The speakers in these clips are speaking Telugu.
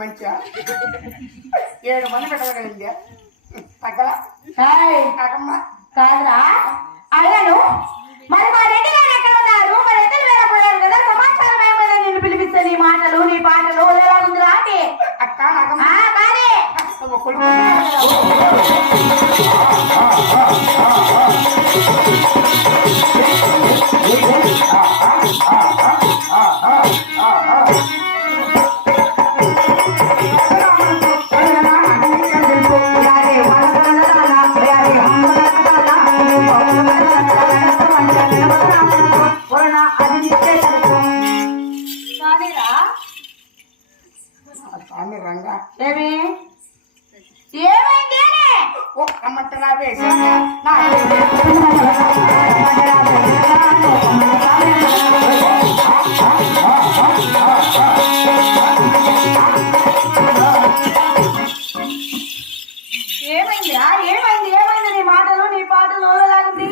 మంచిగా 7 మంది పెట్టగలిగింది తగ్గల కాదురా అడగను. మరి మా రెడ్డి గారు ఎక్కడ ఉన్నారు? మరి ఎక్కడ వేరపోయారు కదా, సమాచారం ఏమైనా నిన్ను పిలిపిస్తే నీ మాటలు నీ పాటలు ఎలా ఉంది రాటి అక్క నాకమ్మ కొడుకు ఏమైంది నీ మాటలు నీ పాటలు లాగుంది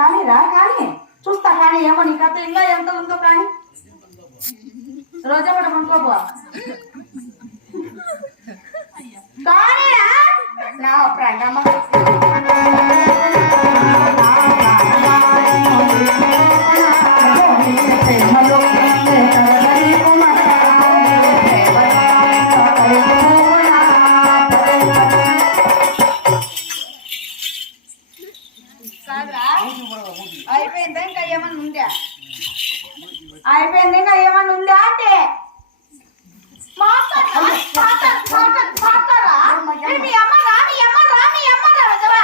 కానీ రా కానీ చూస్తా కానీ ఏమో నీ కథ ఇంకా ఎంత ఉందో కానీ రోజా కూడా పండుకోబో కానీ నా ప్రాణమ్మ అయిపోయిందా ఇంకా ఏమన్నా ఉందా అయిపోయింది ఇంకా ఏమన్నా ఉందా అంటే మాట్లాడరా మీ అమ్మ రా మీ అమ్మ రా మీ అమ్మ రా వదవా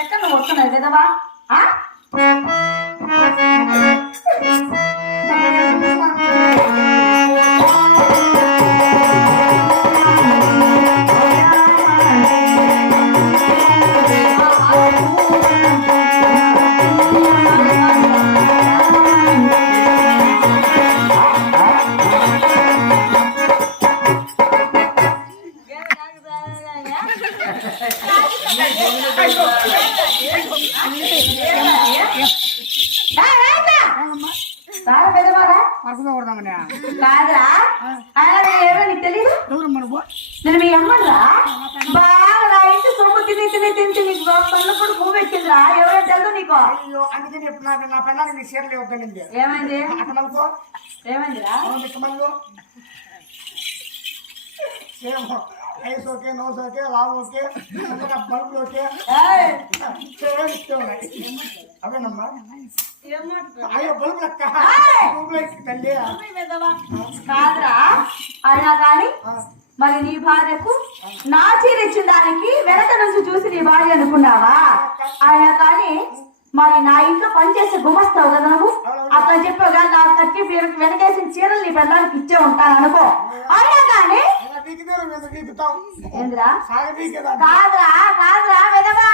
ఎక్కడ నువ్వు వస్తున్నావు విధవా కాదురా ఏమో నీకు తెలీదు నేను మీ అమ్మరా బాగా ఇంటి సొమ్ము తిని తిని తిని నీకు పళ్ళు కూడా పువ్వు పెట్టిందిరా ఎవరో తెలుసు నీకు అందుకే నా పిల్లలకి నీ చీరలు ఇవ్వద్దండి ఏమైంది అక్కడనుకో ఏమైందిరా ఐస్ ఓకే నోస్ ఓకే లావ్ ఓకే బల్బులు ఓకే అవేనమ్మా అయ్యో బల్బులు అక్క తల్లి కాదురా అయినా కానీ మరి నీ భార్యకు నా చీర ఇచ్చిన దానికి వెనక నుంచి చూసి నీ భార్య అనుకున్నావా అయినా కానీ మరి నా ఇంట్లో పనిచేసే గుమస్తావు కదా నువ్వు అట్లా చెప్పావుగా నా కట్టి వెనకేసిన చీరలు నీ పిల్లలకి ఇచ్చే ఉంటాను అనుకో అయినా కానీ ఏంద్రా కాదురా కాదురా విధవా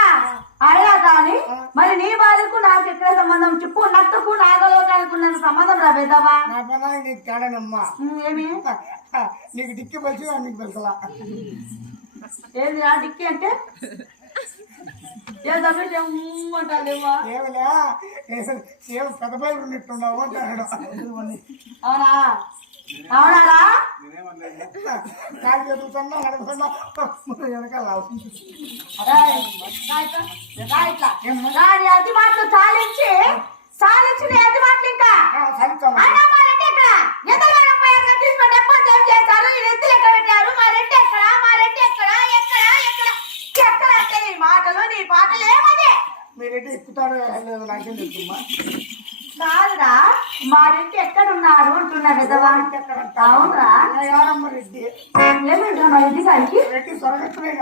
అయినా కానీ మరి నీ భార్యకు నాకు ఎక్కడ సంబంధం చెప్పు నక్కకు నాగలోకానికి ఉన్న సంబంధం రా విధవా నీకు తేడానమ్మా ఏమి నీకు డిక్కి పలిచి నీకు తెలుసలా ఏందిరా డిక్కి అంటే పెద్ద పైలు ఉన్నట్టున్నావు అంటాడు అవునా అవునారా కాలు చేతులుతున్నా నడుపుతున్నా వెనకాల అతి మాటలు సాలించి నీ అతి మాటలు ఇంకా చేశారు ఈ రెత్తులు ఎక్కడ పెట్టారు మా రెడ్డి ఎక్కడ మా రెడ్డి ఎక్కడ ఎక్కడ ఎక్కడ ఎక్కడ అంటే నీ మాటలు నీ పాటలు ఏమది మీ రెడ్డి ఎక్కుతాడో లేదు నాకేం తెలుసుమ్మా కాదురా మా రెడ్డి ఎక్కడున్నారు అంటున్నా విధవా అవునరా యారమ్మ రెడ్డి ఏమంటారు మా రెడ్డి గారికి రెడ్డి సొరగట్టునే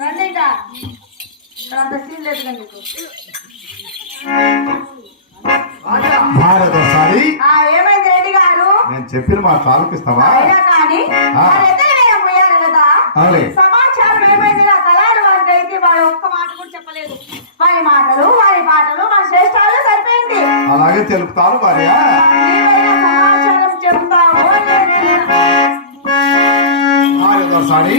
రండి ఇంకా అంత సీన్ లేదు కానీ ఏమైంది రెడ్డి గారు నేను చెప్పిన మా తాలూకిస్తావా అయినా కానీ పోయారు కదా సమాచారం ఏమైంది నా తలాడు వారికి అయితే వారి ఒక్క మాట కూడా చెప్పలేదు వారి మాటలు వారి పాటలు మా శ్రేష్టాలు సరిపోయింది అలాగే తెలుపుతాను భార్య సమాచారం చెప్తావు సారీ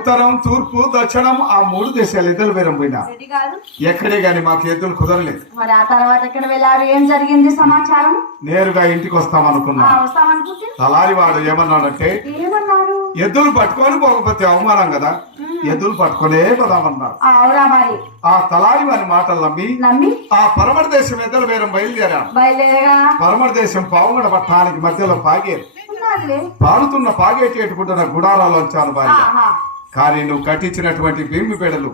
ఉత్తరం తూర్పు దక్షిణం ఆ 3 దేశాలు ఎద్దుల బేరం పోయినా రెడ్డి గారు ఎక్కడే గాని మాకు ఎద్దులు కుదరలేదు. మరి ఆ తర్వాత ఎక్కడ వెళ్ళారు? ఏం జరిగింది సమాచారం? నేరుగా ఇంటికి వస్తామనుకున్నా. వస్తామనుకుంటే తలారి వాడు ఏమన్నాడంటే ఏమన్నారు? ఎద్దులు పట్టుకొని పోకపోతే అవమానం కదా, ఎద్దులు పట్టుకునే పోదామన్నారు. అవురా మరి ఆ తలారి వారి మాటలు నమ్మి ఆ పరమర దేశం ఎద్దుల బేరం బయలుదేరగా పరమర దేశం పావుగడ పట్టణానికి మధ్యలో పాగేరు. ఉన్నదిలే. పారుతున్న పాగేటేటుకుంటున్న గుడారాలోంచాను భార్య. కానీ నువ్వు కట్టించినటువంటి భీమి పేడలు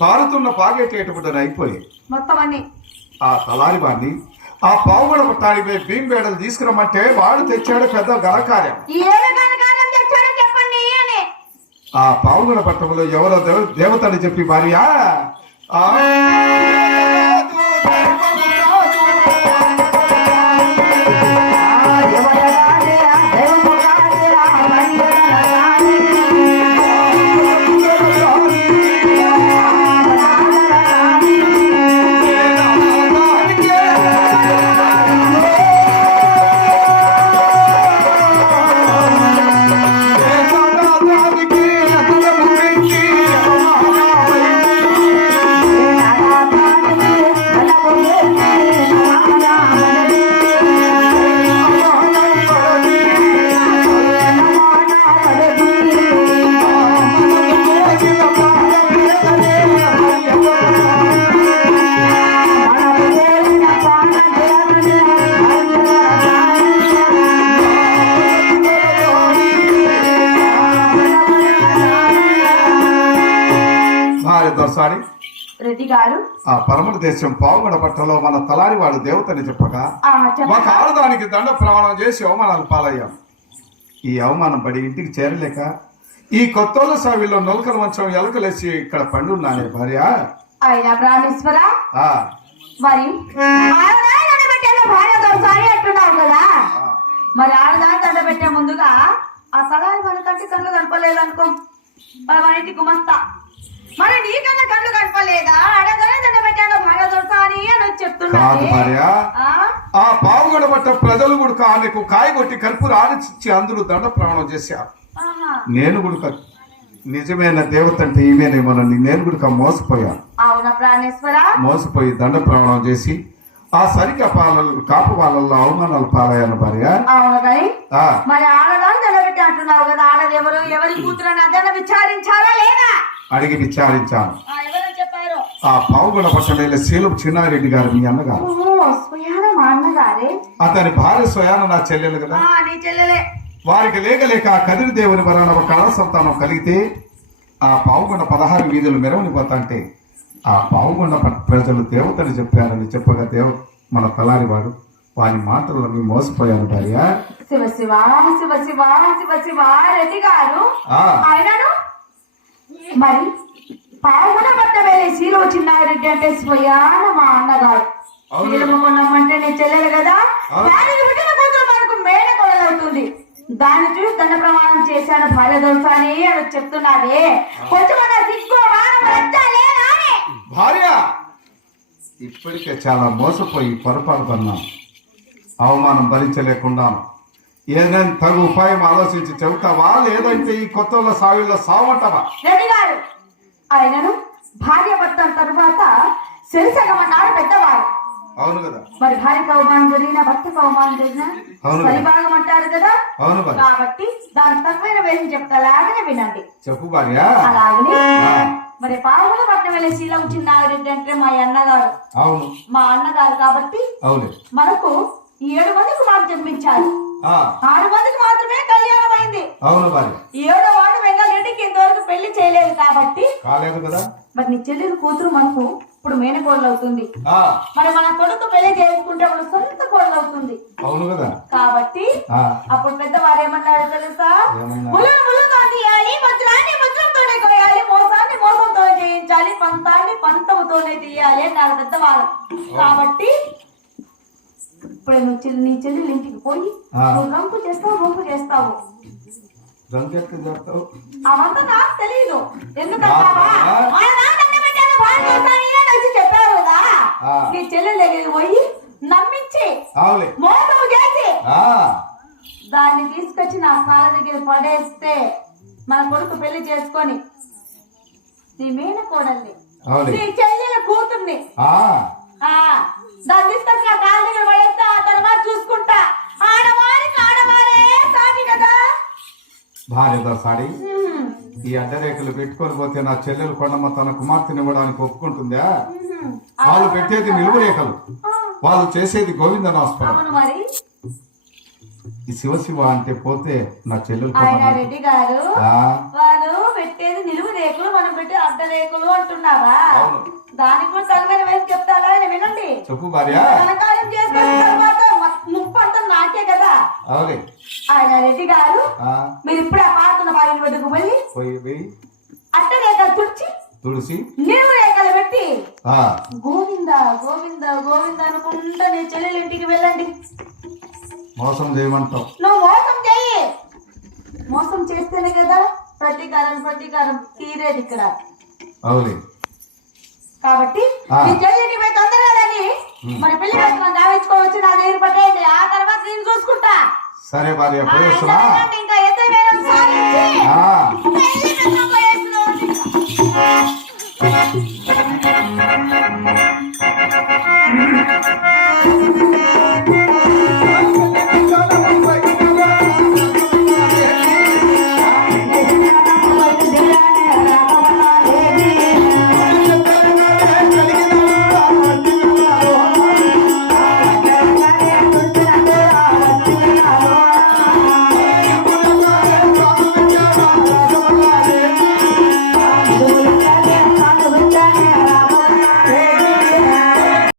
పారుతున్న పాగేటేటుకుంటున్న అయిపోయాయి మొత్తం అన్ని. ఆ తలారి వాడిని ఆ పావుగడ పట్టానికి భీమి పేడలు తీసుకురమ్మంటే వాడు తెచ్చాడు పెద్ద ఘనకార్యం. చెప్పండి అని ఆ పావుగడ పట్టణంలో ఎవరో దేవతని చెప్పి భార్య రెడ్డి గారు ఆ పరమర దేశం పావుగడ పట్టలో మన తలారి వాడు దేవతని చెప్పగా ఒక ఆడదానికి దండ ప్రమాణం చేసి అవమానాలు పాలయ్యాం. ఈ అవమానం పడి ఇంటికి చేరలేక ఈ కొత్తోళ్ళ సావిలో నొలకల మంచం ఎలకలేసి ఇక్కడ పండున్నానే భార్య. అయినా ప్రాణేశ్వర మరి భార్య దోసారి అంటున్నావు కదా, మరి ఆడదాని దండ పెట్టే ముందుగా ఆ తలారి మన కంటి కళ్ళు కనపలేదనుకో, మరి మన ఇంటి గుమస్తా మరి నీకన్నా కళ్ళు కనపలేదా? ఆడదాని దండ పెట్టాను భార్య దోసారి అని చెప్తున్నాను భార్య. ఆ పావుగడ పట్ట ప్రజలు కూడా ఆమెకు కాయ కొట్టి కర్పూర ఆడిచి అందరూ దండ ప్రమాణం చేశారు. నేను కూడా నిజమైన దేవత అంటే ఈమెనేమోనని నేను కూడా మోసపోయాను. అవునా ప్రాణేశ్వర? మోసపోయి దండ ప్రమాణం చేసి ఆ సరిగ్గా కాపు వాళ్ళల్లో అవమానాలు పాలయ్యాను భార్య. అవును కానీ మరి ఆడదాన్ని దండబెట్టి అంటున్నావు కదా, ఆడదెవరు, ఎవరి కూతురు అదన్న విచారించారా లేదా? అడిగి విచారించాను. ఎవరు చెప్పారు? ఆ పావుగడ పట్టణంలో శీలం చిన్నారెడ్డి గారు మీ అన్నగారు. మా అన్నగారే. అతని భార్య స్వయాన నా చెల్లెలు కదా. నీ చెల్లెలే. వారికి లేక ఆ కదిరి దేవుని వలన ఒక కళ సంతానం కలిగితే ఆ పావుగొండ 16 వీధులు మెరవనిపోతాంటే ఆ పావుగొండ ప్రజలు దేవతని చెప్పారని చెప్పగా మన తలారి వాడు వాని మాటలను మోసపోయాను భార్య. శివ శివ శివ శివ శివ శివ రెడ్డి గారు ఆయనను మరి పావుగొండ పట్ట వేలే శీలో చిన్నారెడ్డి అంటే స్వయాన మా అన్నగారు. శీలమ్మకొండమ్మంటే నీ చెల్లెలు కదా, దానికి పుట్టిన కూతురు మనకు మేడ కొలవుతుంది. దాన్ని చూసి దండ ప్రమాణం చేశాను భార్య దోసాని అని చెప్తున్నావే, కొంచెం భార్య ఇప్పటికే చాలా మోసపోయి పొరపాటు పన్నాను, అవమానం భరించలేకున్నాను. ఏదైనా తగు ఉపాయం ఆలోచించి చెబుతావా, లేదంటే ఈ కొత్త సాగుల్లో సావంటావా? రెడ్డి గారు ఆయనను భార్య భర్త తరువాత శరిసగమన్నారు పెద్దవారు. అవును కదా. మరి భార్యకు అవమానం జరిగిన భర్తకు అవమానం జరిగిన సరిభాగం అంటారు కదా. అవును కాబట్టి దాని తక్కువైన వేసి చెప్తాలాగనే వినండి. చెప్పు భార్య. అలాగనే మరి పావుల పట్ల వెళ్ళే శీలం చిన్నారెడ్డి అంటే మా అన్నగారు. అవును మా అన్నగారు కాబట్టి అవును మనకు 7 మందికి మాకు జన్మించారు. 6 మందికి మాత్రమే కళ్యాణం అయింది. అవును భార్య. 7వ వాడు వెంగళరెడ్డికి ఇంతవరకు పెళ్లి చేయలేదు కాబట్టి కాలేదు కదా. మరి నీ చెల్లెలు కూతురు మనకు ఇప్పుడు మేనకోడలు అవుతుంది. మరి మన కొడుకు పెళ్లి చేసుకుంటే మన సొంత కోడలు అవుతుంది. అవును కదా. కాబట్టి అప్పుడు పెద్దవారు ఏమన్నారు తెలుసా? ముళ్ళను ముళ్ళతో తీయాలి, వజ్రాన్ని వజ్రంతోనే కొయ్యాలి, మోసాన్ని మోసంతో చేయించాలి, పంతాన్ని పంతముతోనే తీయాలి అన్నారు పెద్దవారు. కాబట్టి ఇప్పుడు నీ చెల్లెలు ఇంటికి పోయి నువ్వు రంపు చేస్తావు. అవంతా నాకు తెలియదు. ఎందుకంటావా? చెప్పావు కదా, నీ చెల్లెల దగ్గరికి పోయి నమ్మించి మోసం చేసి దాన్ని తీసుకొచ్చి నా కాళ్ళ దగ్గర పడేస్తే మన కొడుకు పెళ్లి చేసుకొని నీ మేనకోడల్ని అవును. నీ చెల్లెల కూతుర్ని ఆ దాన్ని తీసుకొచ్చి నా కాళ్ళ దగ్గర పడేస్తా, ఆ తర్వాత చూసుకుంటా. ఆడవారికి ఆడవారే సాటి కదా. భార్య సాడి ఈ అడ్డరేఖలు పెట్టుకొని పోతే నా చెల్లెలు కొండమ్మ తన కుమార్తెని ఇవ్వడానికి ఒప్పుకుంటుందా? వాళ్ళు పెట్టేది నిలువు రేఖలు, వాళ్ళు చేసేది గోవింద నమస్కారం. అవును మరి. ఈ శివ అంటే పోతే నా చెల్లెలు ఆయన రెడ్డి గారు ఆ, వాళ్ళు పెట్టేది నిలువు రేకులు, మనం పెట్టే అడ్డ రేకులు అంటున్నావా? అవును. దానికి కూడా తలమైన వేసి చెప్తారా? వినండి. చెప్పు భార్య. ఘనకార్యం చేసుకున్న తర్వాత ముప్పు అంతా నాకే కదా. అవునే. ఆయన రెడ్డి గారు ఆ, మీరు ఇప్పుడే పాడుతున్న భార్యను వద్దకు వెళ్ళి పోయి అట్ట రేఖలు తుడిచి తుడిసి నిలువు రేఖలు పెట్టి ఆ గోవింద గోవింద గోవింద అనుకుంటా నీ చెల్లెల ఇంటికి వెళ్ళండి. మోసం చేయమంటావు. నువ్వు మోసం చెయ్యి. మోసం చేస్తేనే కదా ప్రతీకారం తీరేది ఇక్కడ. అవులే. కాబట్టి ఆ. నీ చెల్లిని పోయి తొందరగా కానీ మరి పెళ్లి వేసుకుని గావించుకోవచ్చు. నా దగ్గర పట్టేయండి, ఆ తర్వాత నేను చూసుకుంటా. సరే భార్య ఆ, పోయేస్తున్నా. ఇంకా వెళ్ళండి, ఇంకా ఎత్తు వేలం సాగించి ఆ పెళ్లి వేసుకొని పోయేస్తున్నాడు ఇంకా.